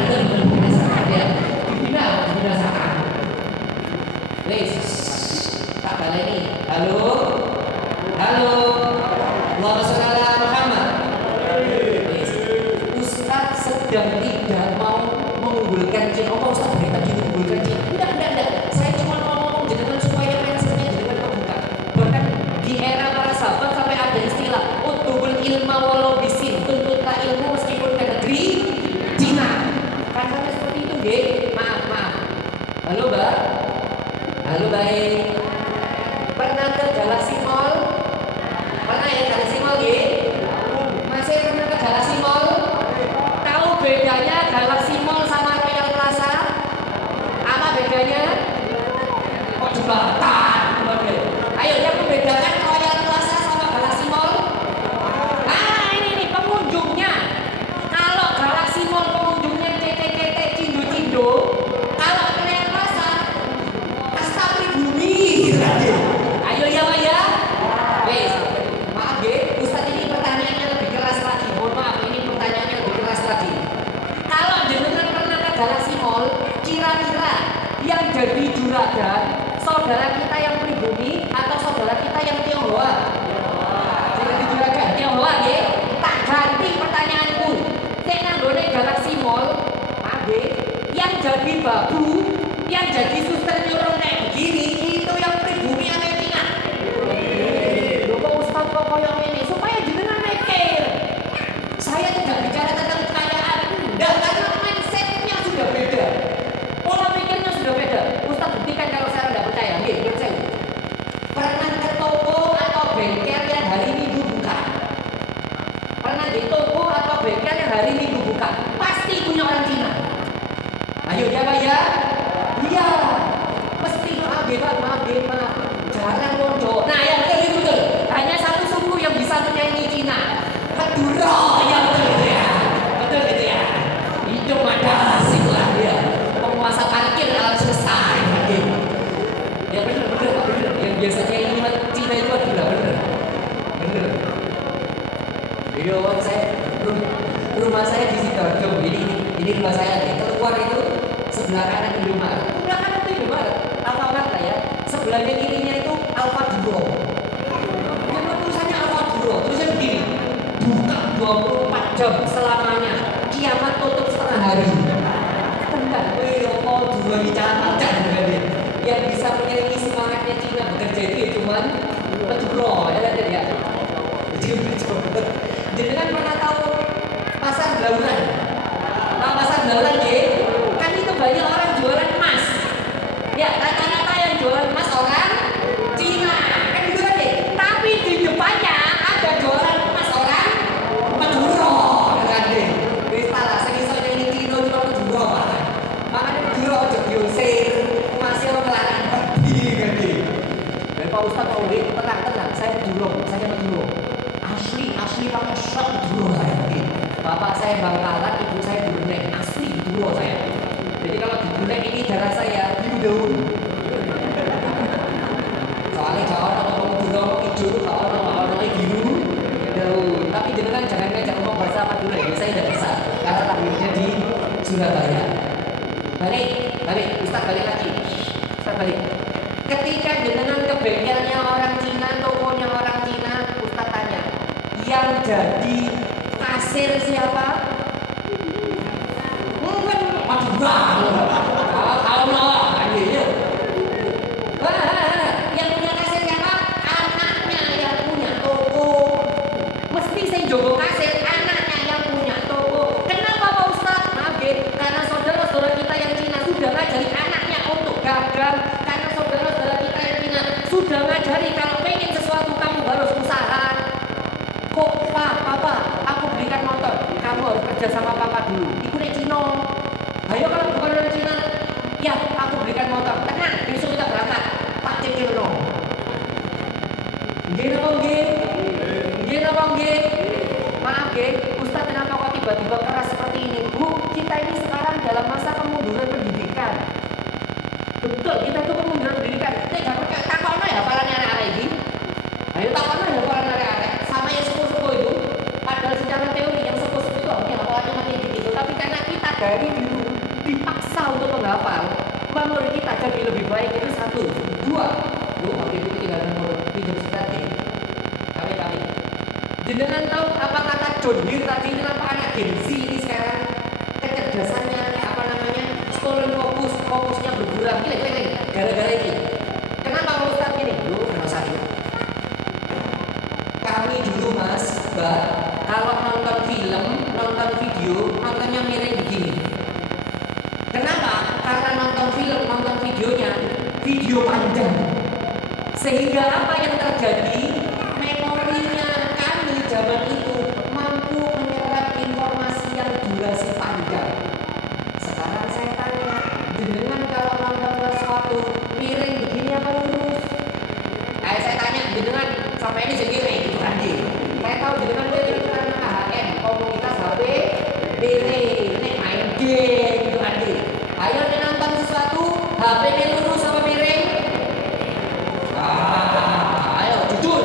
ya. Dibinasakan. Wis. Tak baleni. Halo. jadi babu, yang jadi suster nyuruh kayak begini, itu yang pribumi yang Cina. Loh kok Ustaz kok koyok ini? Supaya jenengan mikir. Saya tidak bicara tentang kekayaan, enggak, karena mindsetnya sudah beda. Pola pikirnya sudah beda. Ustaz buktikan kalau saya tidak percaya. Oke, menurut saya. Pernah ke toko atau bengkel yang hari Minggu buka? Pernah di toko atau bengkel yang hari Minggu buka? Pasti punya orang Cina. Ayo ya Pak ya? Iya. Mesti maaf. Jarang londo. Nah ya betul. Hanya satu suku yang bisa menyanyi Cina. Madura, ya betul gitu ya. Betul gitu ya. Itu Madura lah dia. Penguasa parkir alam selesai. Ya bener. Yang biasanya ini Cina itu adalah bener. Jadi rumah saya di Sidoarjo. Ini rumah saya nih. Keluar itu sebelah kanan Indomaret. Sebelah kanan itu Indomaret. Alfamart lah ya. Sebelahnya kirinya itu Alfaduro. Yang tulisannya Alfaduro. Tulisannya begini. Buka 24 jam selamanya. Kiamat tutup setengah hari. Enggak, dua bicara dia. Yang bisa menyaingi semangatnya Cina bekerja itu ya cuman Maduro, ya. Jadi kan pernah tahu pasar Blauran? Tahu pasar Blauran ya? Kan itu banyak orang jualan emas. Ya, rata-rata yang jualan emas orang Cina. Kan gitu kan ya? Tapi di depannya ada jualan emas orang Maduro, kan deh. Kristal lah, segisonya ini Cina cuma Maduro, Pak. Makanya Maduro aja diusir, masih orang melarang pergi, kan deh. Dan Pak Ustadz mau tenang, saya Maduro. Asli pakai shot Maduro saya. Bapak saya Bangkalan, ibu saya di Brunei, asli Maduro saya. Jadi kalau di Brunei ini darah saya biru daun. Soalnya kalau orang Maduro hijau, kalau orang biru daun. Tapi jenengan jangan ngajak ngomong bahasa Madura ya, saya tidak bisa karena lahirnya di Surabaya. Balik, Ustaz balik lagi. Ketika jenengan ke bengkelnya orang Cina, tokonya orang Cina, Ustaz tanya, yang jadi kasir siapa? Mungkin Madura. Kalau kan dia. Yang punya kasir siapa? Anaknya yang punya toko. Mesti saya jogo kasir anaknya yang punya toko. Kenapa Pak Ustaz? Maaf ya, karena saudara-saudara kita yang Cina sudah ngajari anaknya untuk gagal. Karena saudara-saudara kita yang Cina sudah ngajari kalau pengen sesuatu kamu harus usaha. Kok papa, aku belikan motor. Kamu harus kerja sama papa dulu. Iku nek Cina. Ayo kalau bukan orang Cina, ya aku belikan motor. Tenang, besok kita berangkat. Tak cekil no. Nggih napa nggih? Maaf nggih, Ustaz kenapa kok tiba-tiba keras seperti ini? Bu, kita ini sekarang dalam masa kemunduran pendidikan. Betul, kita itu kemunduran pendidikan. Kita jangan pakai takono ya parane arek-arek iki. Ayo takono ya parane arek-arek. Sama yang sepuh-sepuh itu, padahal secara teori yang sepuh-sepuh itu harusnya hafalannya makin begitu. Tapi karena kita dari dulu dipaksa untuk menghafal, memori kita jadi lebih baik itu 1, 2. Lu oke itu ketinggalan pinjam tadi. Kami. Jenengan tahu apa kata John Deere tadi kenapa anak Gen Z ini sekarang kecerdasannya stolen fokusnya berkurang. Gini, gara-gara ini. Kenapa kalau Ustaz gini? Lu penasaran. Kami dulu Mas, Mbak, kalau nonton film, nonton video, nontonnya miring begini. Kenapa? Karena nonton film, nonton videonya, video panjang. Sehingga apa yang terjadi? Memorinya kami zaman itu mampu menyerap informasi yang durasi panjang. Sekarang saya tanya, jenengan kalau nonton sesuatu miring begini apa lurus? Saya tanya jenengan sampai ini jadi kayak gitu kan deh. Saya tahu jenengan itu karena KHM, komunitas HP, miring, main game gitu kan deh. Ayo nonton sesuatu, HP-nya lurus sama miring? Ayo jujur.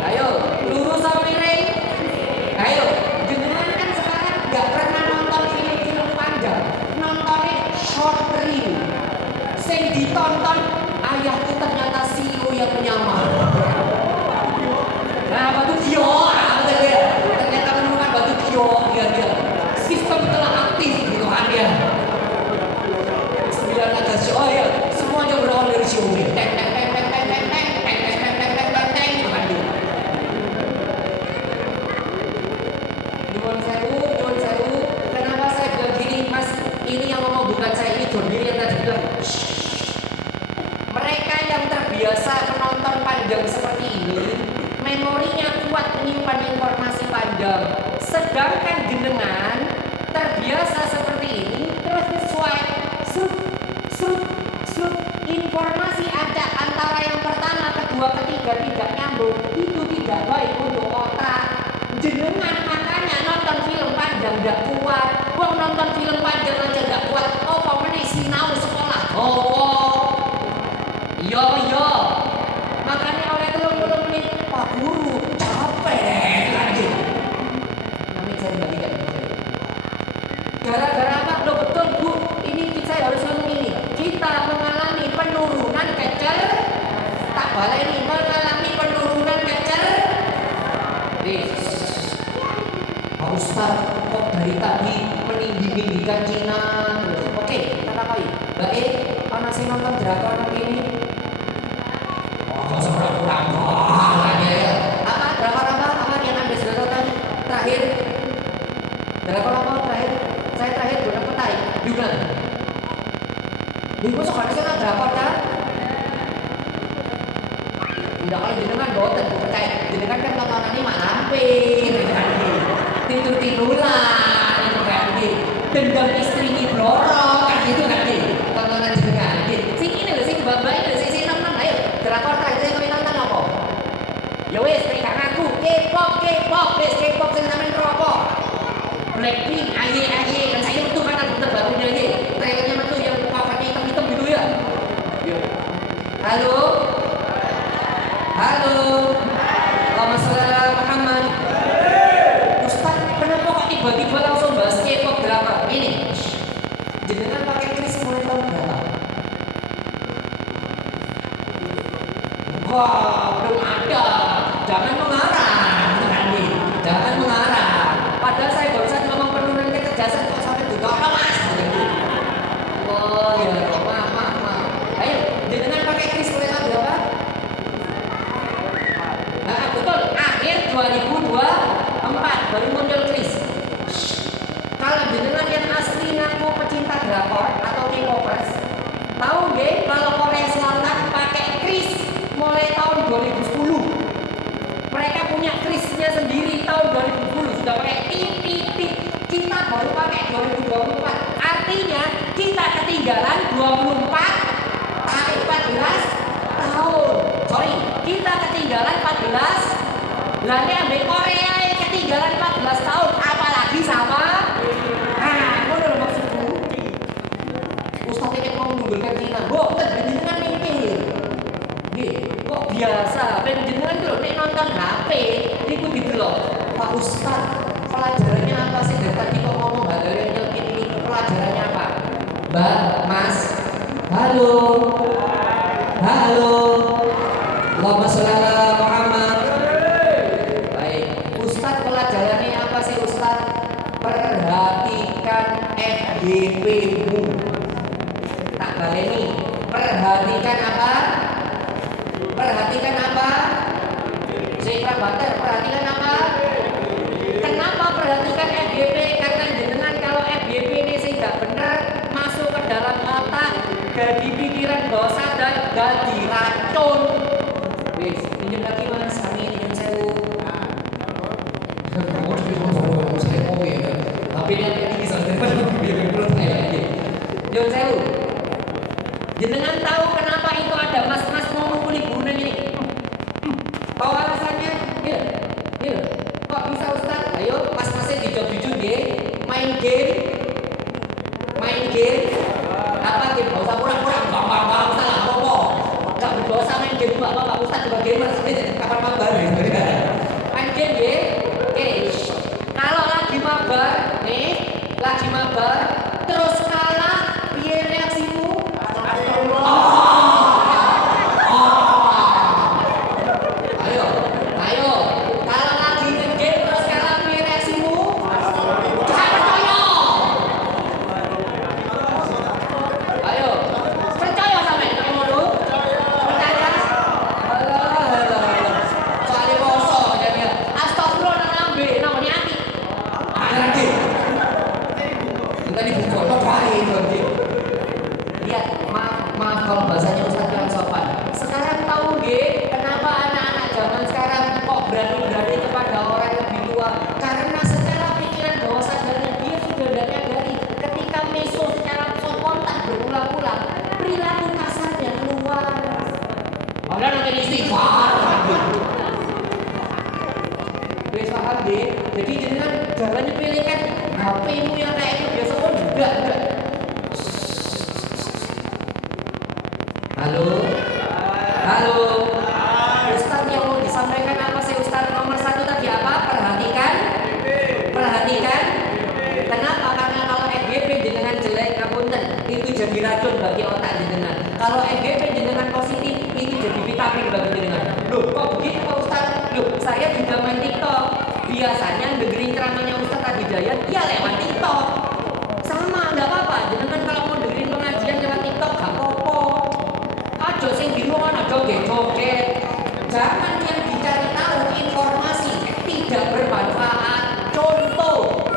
Ayo lurus sama miring? Ayo, jenengan kan sekarang nggak pernah nonton film-film panjang, nontonnya short reel. Sing ditonton ayahku ternyata CEO yang menyamar. John Deere yang tadi bilang, mereka yang terbiasa menonton panjang seperti ini, memorinya kuat menyimpan informasi panjang. Sedangkan jenengan terbiasa seperti ini, terus swipe, srut, informasi ada antara yang pertama, kedua, ketiga tidak nyambung, itu tidak baik untuk otak. Jenengan makanya nonton film panjang gak kuat. Wong nonton film panjang aja gak kuat, apa meneh sinau sekolah iya makanya oleh 30 menit Pak Guru capek lagi. Kami saya bagikan gara-gara apa? Loh betul Bu, ini saya harus ngomong ini. Kita mengalami penurunan tak baleni mengalami penurunan Pak Ustaz kok dari tadi meninggi-ninggikan Cina. Oke, kita takai. Mbak E, anak saya nonton drakor ini. Oh, pura-pura ya. Apa? Drakor apa yang Anda sudah tonton terakhir? Drakor apa terakhir? Saya terakhir Gunung Petai, Yunan. Minggu sekarang saya drakor kan? Tidak kalau jenengan boten percaya. Jenengan kan tontonan ini mak lampir. Tidur-tiduran itu kan gitu. Dendam istri blorok kan gitu kan gitu. Tontonan jenengan gitu. Sing ini lho, sing mbak-mbak ini lho, sing nonton ayo. Drakor terakhir saya nonton apa? Ya wis, pegang aku. K-pop, wis K-pop sing sampean rokok. Blackpink, aye, kan saya betul kan terbarunya aja. Trailernya betul yang covernya hitam-hitam gitu ya. Halo. Allahumma sholli ala Muhammad. Ustaz, kenapa kok tiba-tiba langsung bahas K-pop drama? Ini jenengan pakai kris mulai tahun berapa? Wah, belum ada. Jangan mengarah. Padahal saya barusan ngomong penurunan kecerdasan kok sampai juga mas. Oh ya, maaf. Ayo, jenengan pakai kris mulai tahun berapa? Nah, betul, akhir 2024 baru muncul kris. Kalau jenengan yang asli ngaku pecinta drakor atau K-popers, tahu nggih kalau Korea Selatan pakai kris mulai tahun 2010. Mereka punya krisnya sendiri tahun 2010 sudah pakai titik. Kita baru pakai 2024. Artinya kita ketinggalan 14 tahun. Sorry, kita ketinggalan 14. Lalu ambil Korea yang ketinggalan 14 tahun, apalagi sama. Nah, itu maksudku. Ustaz ini mau menunggulkan Cina. Boten, jenengan mikir. Kok biasa? Jenengan itu nek nonton HP, itu didelok. Pak Ustaz, pelajarannya apa sih? Dari tadi kok ngomong bagian nyelkit ini, pelajarannya apa? Mbak, Mas, halo. Allahumma sholli ala Muhammad. Baik, Ustaz pelajarannya apa sih Ustaz? Perhatikan FYP-mu. Tak baleni. Perhatikan apa? Saya Bater, perhatikan apa? Kenapa perhatikan FYP? Karena jenengan kalau FYP ini sih nggak benar masuk ke dalam otak, jadi pikiran dosa dan jadi racun. Wis, pinjam lagi Mas, kami nyuwun sewu. Tapi yang ini sampai menurut saya. Nyuwun sewu. Jenengan tahu kenapa itu ada mas-mas mau mukuli gunung ini? Tahu alasannya? Iya. Kok bisa Ustaz? Ayo, mas-masnya dijawab-jujur nggih. Main game. Apa game? Enggak usah pura-pura, gampang salah apa. Enggak berdosa main game Pak Ustaz juga gamer sampai kapan mabar ya. Main game nggih. Oke. Kalau lagi mabar, terus kalah, piye reaksimu? Ayo. Kalau lagi game terus kalah, piye reaksimu? Jangan percaya. Ayo, percaya sampe nek ngono? Percaya? Alah. Soale poso jadi. Astagfirullah nang lambe, nang ati. Lagi. Tadi Wis paham nggih? Jadi jenengan jangan nyepelekan HP-mu yang kayaknya biasa. Oh enggak. Halo? Halo? Ustaz yang mau disampaikan apa sih Ustaz? Nomor 1 tadi apa? Perhatikan. Kenapa? Karena kalau FGP jenengan jelek, ngapunten, itu jadi racun bagi otak jenengan. Kalau FGP jenengan positif, itu jadi vitamin bagi jenengan. Loh, kok begitu Pak Ustaz? Loh, saya juga main TikTok. Biasanya dengerin ceramahnya Ustaz Hidayat, ya lewat TikTok. Sama, nggak apa-apa. Jenengan kalau mau dengerin pengajian lewat TikTok, gak apa-apa. Aja sing di ruangan, aja joget-joget. Jangan yang dicari tahu informasi tidak bermanfaat. Contoh,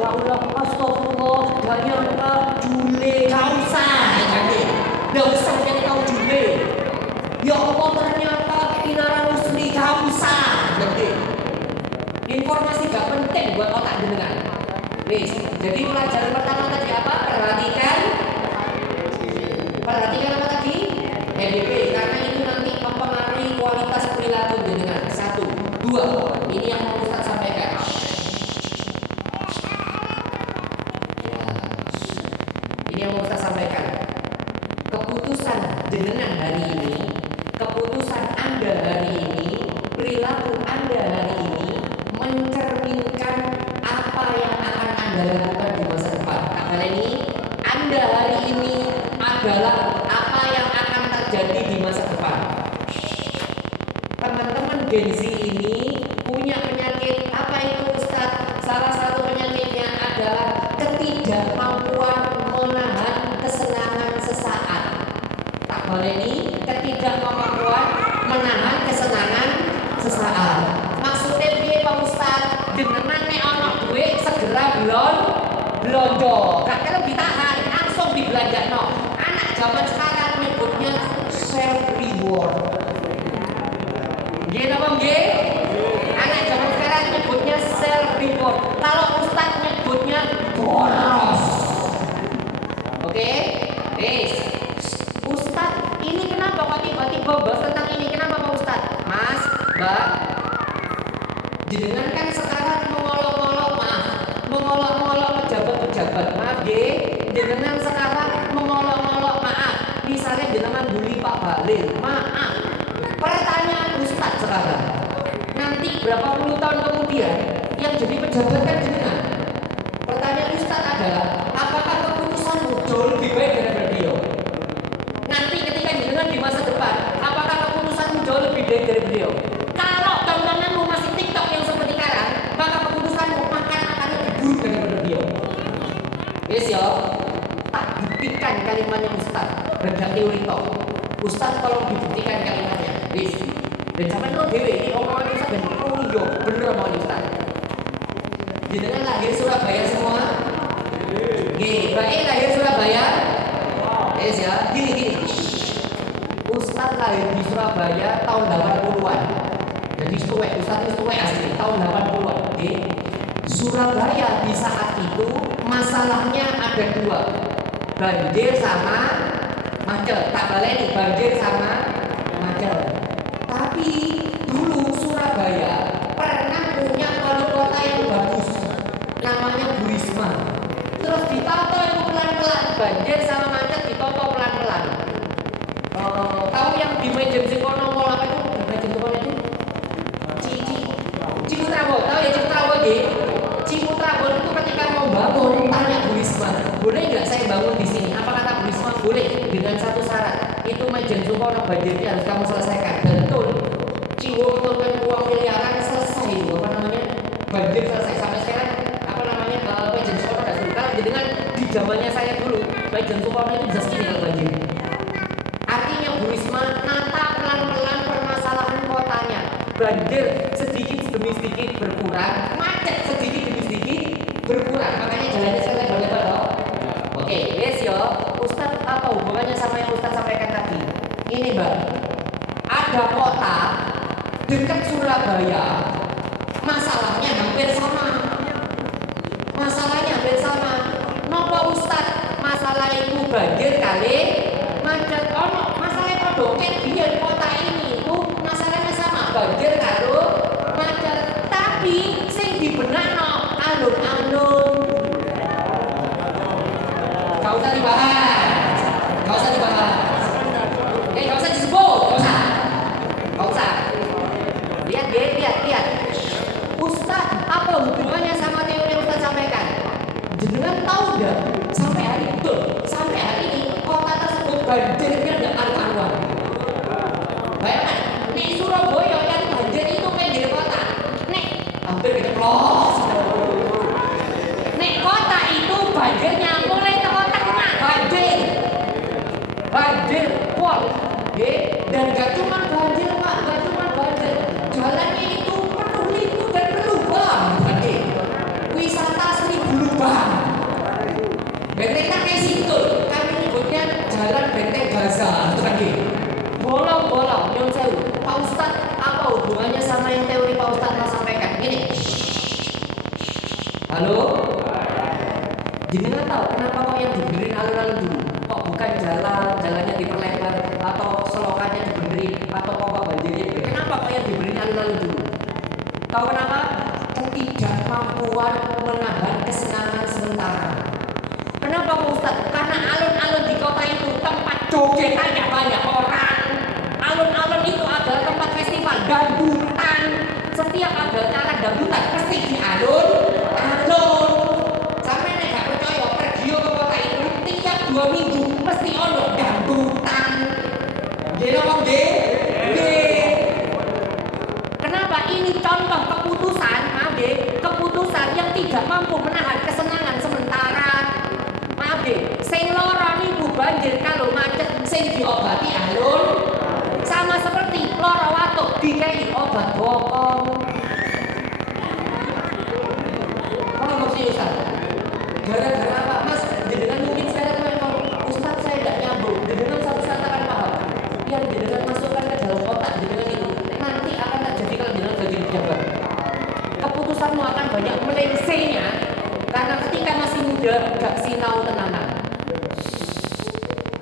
ya Allah, astagfirullah, ternyata jule, gak usah jadi tahu jule. Ya Allah, ternyata Inara Rusli, gak usah informasi gak penting buat otak jenengan. Jadi pelajaran pertama tadi apa? Perhatikan apa tadi? EDP, karena itu nanti mempengaruhi kualitas perilaku jenengan. 1, 2, ini yang mau Ustaz sampaikan. Ini yang mau Ustaz sampaikan. Keputusan jenengan hari ini, keputusan Anda hari ini, perilaku Anda hari ini mencerminkan apa yang akan Anda lakukan di masa depan. Kali ini Anda hari ini adalah apa yang akan terjadi di masa depan. Teman-teman Gen Z ini punya penyakit apa itu Ustaz? Salah satu penyakitnya adalah ketidakmampuan menahan kesenangan sesaat. Tak boleh ini ketidakmampuan menahan kesenangan sesaat. Maksudnya piye Pak Ustaz? Jenengan nek ana duit segera belanja. Gak kalau ditahan, langsung dibelanjakno. Anak zaman sekarang nyebutnya self reward. Nggih napa nggih? Anak zaman sekarang nyebutnya self reward. Kalau Ustaz nyebutnya boros. Oke? Ustaz, ini kenapa kok tiba-tiba bahas tentang ini? Kenapa Pak Ustaz? Mas, Mbak, jenengan kan sekarang mengolok-olok pejabat-pejabat. Maaf jenengan sekarang mengolok-olok, maaf. Misalnya jenengan bully Pak Bahlil, maaf. Pertanyaan Ustaz sekarang, nanti berapa puluh tahun kemudian yang jadi pejabat kan jenengan. Pertanyaan Ustaz adalah, apakah keputusanmu jauh lebih baik daripada beliau? Nanti ketika jenengan di masa depan, apakah keputusanmu jauh lebih baik dari beliau? Kalau tontonanmu masih TikTok yang seperti sekarang, maka keputusanmu akan lebih buruk daripada beliau. Yes ya, tak buktikan kalimatnya Ustaz. Beda teori toh. Ustaz tolong dibuktikan kalimatnya. Yes. Dan sampai lo dewe ini omongan Ustaz dan oh iya bener omongan Ustaz. Jenengan lahir Surabaya semua? Gini, baik lahir Surabaya? Yes ya, gini. Ustaz lahir di Surabaya tahun 80-an. Jadi Ustaz itu tuwek asli tahun 80-an. Surabaya di saat itu masalahnya ada 2. Banjir sama macet. Tak baleni banjir sama macet. Tapi dulu Surabaya pernah punya wali kota yang bagus. Namanya Bu Risma. Terus ditata itu pelan-pelan. Banjir sama macet ditata pelan-pelan. Tahu yang di Majen Sikono Mall apa itu? Di Majen Sikono itu? Ciputrabon. Tahu ya Ciputrabon Ciputrabon itu ketika mau bangun tanya Bu Risma, boleh nggak saya bangun di sini? Apa kata Bu Risma? Boleh dengan satu syarat. Itu Majen Sikono banjirnya harus kamu selesaikan. Betul. Ciwon kan uang miliaran selesai itu apa namanya? Banjir selesai sampai sekarang apa namanya? Majen Sikono nggak suka. Jadi kan di zamannya saya dulu Majen Sikono itu bisa segini kalau banjir. Artinya Bu Risma nata pelan-pelan permasalahan kotanya. Banjir sedikit demi sedikit berkurang, macet sedikit demi sedikit berkurang. Makanya jalannya sekarang lebar-lebar loh. Oke, yes yo. Ustaz apa hubungannya sama yang Ustaz sampaikan tadi? Ini Mbak, ada kota dekat Surabaya, masalahnya hampir sama. Napa Ustaz? Masalah itu banjir kali macet. Oh, masalahnya podo. Biar kota ini itu masalahnya sama, banjir karo macet. Tapi sing dibenakno alun-alun. Gak usah dibahas. Gak usah dibahas. Gak usah disebut, gak usah. Gak usah. Lihat. Ustaz, apa hubungannya sama teori yang Ustaz sampaikan? Jenengan tahu nggak? Sampai hari ini kota tersebut banjirnya nggak karu-karuan. Bayangkan, nih Surabaya yang banjir itu pinggir kota. Nih, hampir keceplos. Nih kota itu banjirnya mulai ke kota banjir pol. Dan gak cuma banjir Pak, gak cuma banjir. Jalannya itu penuh liku dan berlubang. Wisata Seribu Lubang. Bentengnya kayak situ. Kami nyebutnya Jalan Benteng Gaza. Bolong-bolong. Yang saya, Pak Ustadz, apa hubungannya sama yang teori Pak Ustadz mau sampaikan? Gini. Halo? Jenengan tahu kenapa kok yang dibenerin alun-alun dulu? Kok bukan jalannya diperlebar atau selokannya dibenerin atau kok banjirnya dibenerin? Kenapa kok yang dibenerin alun-alun dulu? Tahu kenapa? Ketidakmampuan menahan kesenangan sementara. Kenapa Pak Ustaz? Karena alun-alun di kota itu tempat jogetannya banyak orang. Alun-alun itu adalah tempat festival dangdutan. Setiap ada acara dangdutan pasti di alun-alun. Sampai nek gak percaya pergi ke kota itu tiap 2 minggu mesti ono dangdutan. Nggih napa nggih? Kenapa? Ini contoh keputusan yang tidak mampu menahan kesenangan sementara. Maaf deh, sing lara niku banjir kalau macet sing diobati alun. Sama seperti lara watuk dikei obat bokong. Apa maksudnya Ustaz? Gara-gara apa? Mas, jenengan mungkin sekarang ngomong, Ustaz saya tidak nyambung. Jenengan satu saat akan paham. Yang jenengan masukkan ke dalam otak jenengan itu nanti akan terjadi kalau jenengan jadi pejabat. Keputusanmu akan banyak melengsengnya karena ketika masih muda gak sinau tenanan.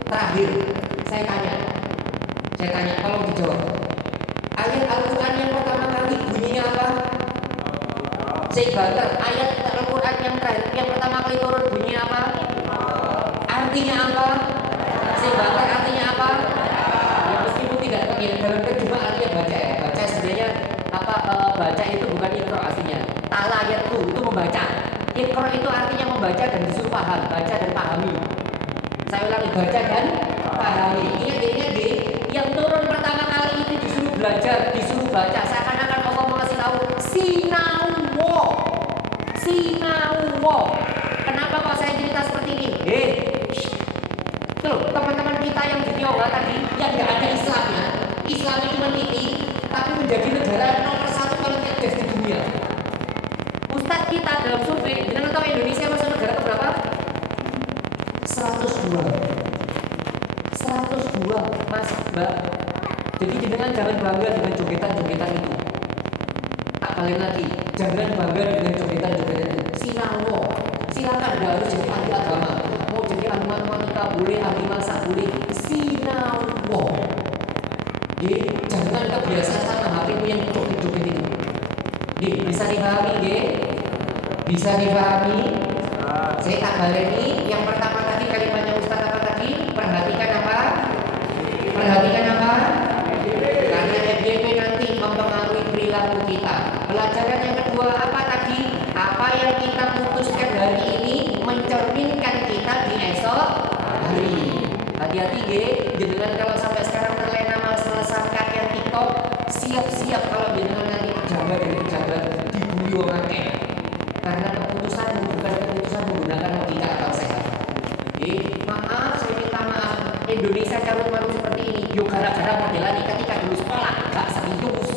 Terakhir, saya tanya, tolong dijawab. Ayat Al-Quran yang pertama kali bunyinya apa? Saya ayat Al-Quran yang pertama kali turun bunyinya apa? Artinya apa? Saya artinya apa? Ya meskipun tidak dalam terjemah artinya baca ya. Baca sebenarnya apa? Baca itu bukan ikro aslinya. Talayatu itu membaca. Ikro itu artinya membaca dan disuruh paham, baca dan pahami. Saya ulangi, baca dan pahami. Ingat yang turun pertama kali itu disuruh belajar, disuruh baca. Seakan-akan Allah mau kasih tahu sinauwo. Kenapa kok saya cerita seperti ini? Tuh teman-teman kita yang di Tiongkok tadi yang nggak ada Islamnya cuma titik, tapi menjadi negara nomor 1 paling cerdas di dunia. Ustadz kita dalam survei, jangan tahu Indonesia masuk negara keberapa? 102 Mas Mbak. Jadi jenengan jangan bangga dengan jogetan-jogetan itu. Tak balik lagi, jangan bangga dengan jogetan-jogetan itu. Sinauwo, silakan, gak harus jadi ahli agama. Mau jadi ahli matematika boleh, ahli masak boleh. Sinauwo. Jangan kebiasaan sama hatimu yang joget-joget itu. Bisa dipahami, Bisa dipahami? Saya tak baleni. Yang pertama tadi kalimatnya Ustaz apa tadi? Perhatikan apa? Karena FDP nanti mempengaruhi perilaku kita. Pelajaran yang kedua apa tadi? Apa yang kita putuskan hari ini mencerminkan kita di esok hari. Hati-hati jenengan kalau sampai sekarang terlena masalah kalian TikTok, siap-siap kalau jenengan nanti pejabat dibully orang akeh. Karena keputusan bukan keputusan menggunakan logika akal sehat. Maaf, saya minta maaf. Indonesia carut-marut seperti ini. Yuk gara-gara modelan ketika dulu sekolah gak serius.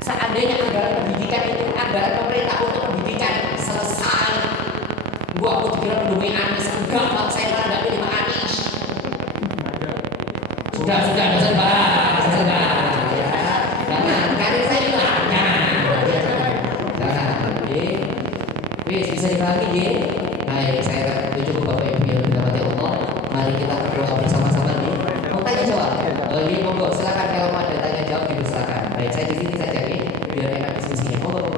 Seandainya anggaran pendidikan itu anggaran pemerintah untuk pendidikan selesai. Aku dikira mendungi Anies. Enggak, Pak, saya malah gak pilih Pak Anies. Sudah, dosen Pak. Jangan, karir saya hilang. Bisa dipahami, Baik, saya tuju Bapak Ibu yang dirahmati Allah. Mari kita berdoa bersama-sama Mau tanya jawab? Monggo silakan kalau mau ada tanya jawab silakan. Baik, saya di sini saja biar enak diskusinya. Monggo.